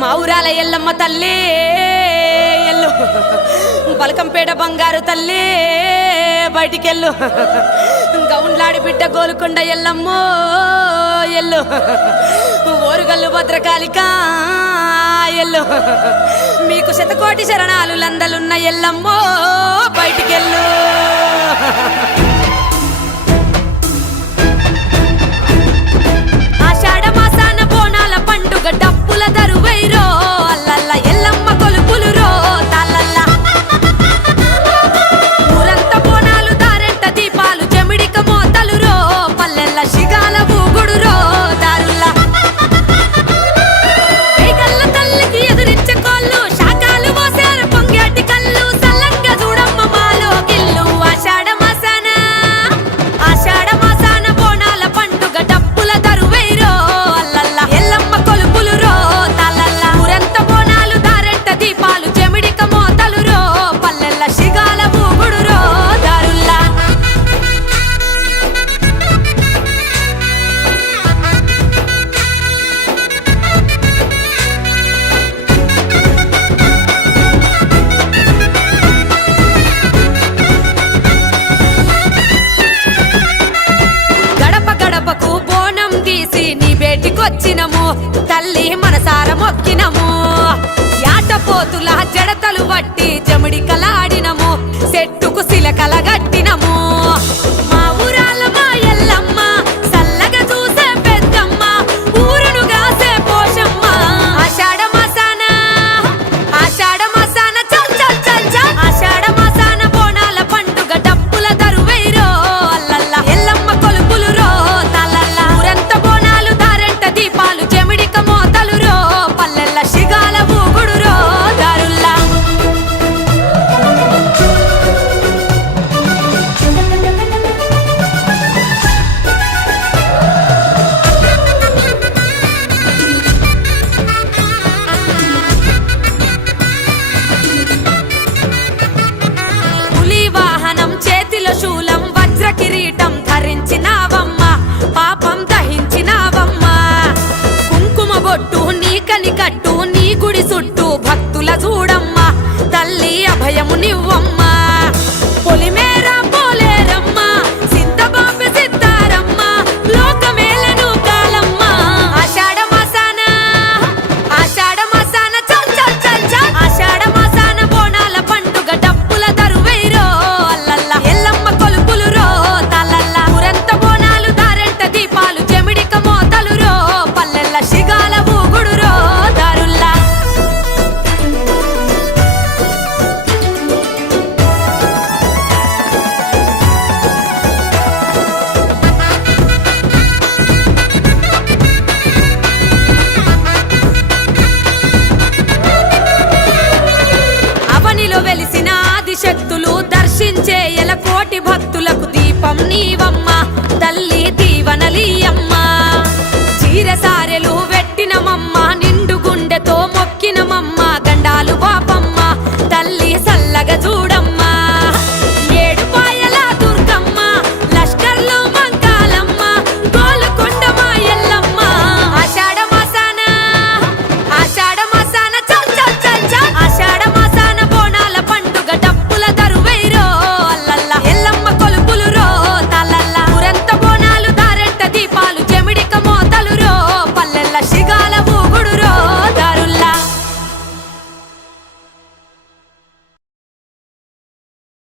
మా ఊరాల ఎల్లమ్మ తల్లి ఎల్లు, బలకంపేట బంగారు తల్లి బయటికెళ్ళు, గౌండ్లాడి బిడ్డ గోలుకొండ ఎల్లమ్మో ఎల్లు, ఓరుగల్లు భద్రకాళిక ఎల్లు, మీకు శతకోటి శరణాలు లందలున్న ఎల్లమ్మో బయటికెళ్ళు. ఆషాఢ మాసాన బోనాల పండుగ డప్పుల దరువైరో అల్లల్ల ఎల్లమ్మ కొలుపులు రో తాళ్ళల్ల, ఊరంత బోనాలు దారెంట దీపాలు చెమిడిక మోతలు రో పల్లెల్ల శిగాల ఊగుడు రో దారుల్ల, వేగల్ల తల్లికి ఎదురించే కోళ్ళు శాకాలు మోసారు పొంగేటి కళ్ళు సల్లంగా చూడమ్మ మాలో గిల్లు. ఆషాఢ మాసాన బోనాల పండుగ డప్పుల దరువైరో అల్లల్ల ఎల్లమ్మ కొలుపులు రో తాళ్ళల్ల, ఊరంత బోనాలు దారెంట దీపాలు చెమిడిక మోతలు రో పల్లెల్ల శిగాల ఊగుడు రో దారుల్ల. గడప గడపకు బోనం తీసి నీ బేటికొచ్చినము తల్లి మనసార మొక్కినము, యాటపోతుల జడతలు వట్టి జమిడికలాడినము చెట్టుకు సిలకల గట్టినము. మా ఊరాల మా ఎల్లమ్మ సల్లగా చూసే పెద్దమ్మ ఊరును గాసే పోషమ్మ. ఆషాఢ మాసాన చల్ చల్ చల్ చల్ ఆషాఢ మాసాన బోనాల పండుగ డప్పుల దరువైరో అల్లల్ల ఎల్లమ్మ కొలుపులు రో తాళ్ళల్ల, ఊరంత బోనాలు దారెంట దీపాలు చెమిడిక మోతలు రో పల్లెల్ల శిగాల ఊగుడు రో దారుల్ల. పులి వాహనం చేతిలో శూలం వజ్ర కిరీటం ధరించినావమ్మ పాపం దహించినావమ్మ, కుంకుమ బొట్టు నీకని కట్టు నీ గుడి చుట్టూ భక్తుల చూడమ్మ తల్లి అభయము నివ్వమ్మ. పొలిమేర పోలేరమ్మ సిద్ధబాంబె సిద్ధారమ్మ లోకమేలను కాలమ్మ. ఆషాఢ మాసాన చల్ చల్ చల్ చల్ ఆషాఢ మాసాన బోనాల పండుగ డప్పుల దరువైరో అల్లల్ల ఎల్లమ్మ కొలుపులు రో తాళ్ళల్ల, ఊరంత బోనాలు దారెంట దీపాలు చెమిడిక మోతలు రో పల్లెల్ల శిగాల ఊగుడు రో దారుల్ల. అవనిలో వెలిసిన ఆదిశక్తులు దర్శించే ఎలకోటి భక్తులకు దీపం నీవమ్మ తల్లి దీవనలీయమ్మ. చీరసారెలు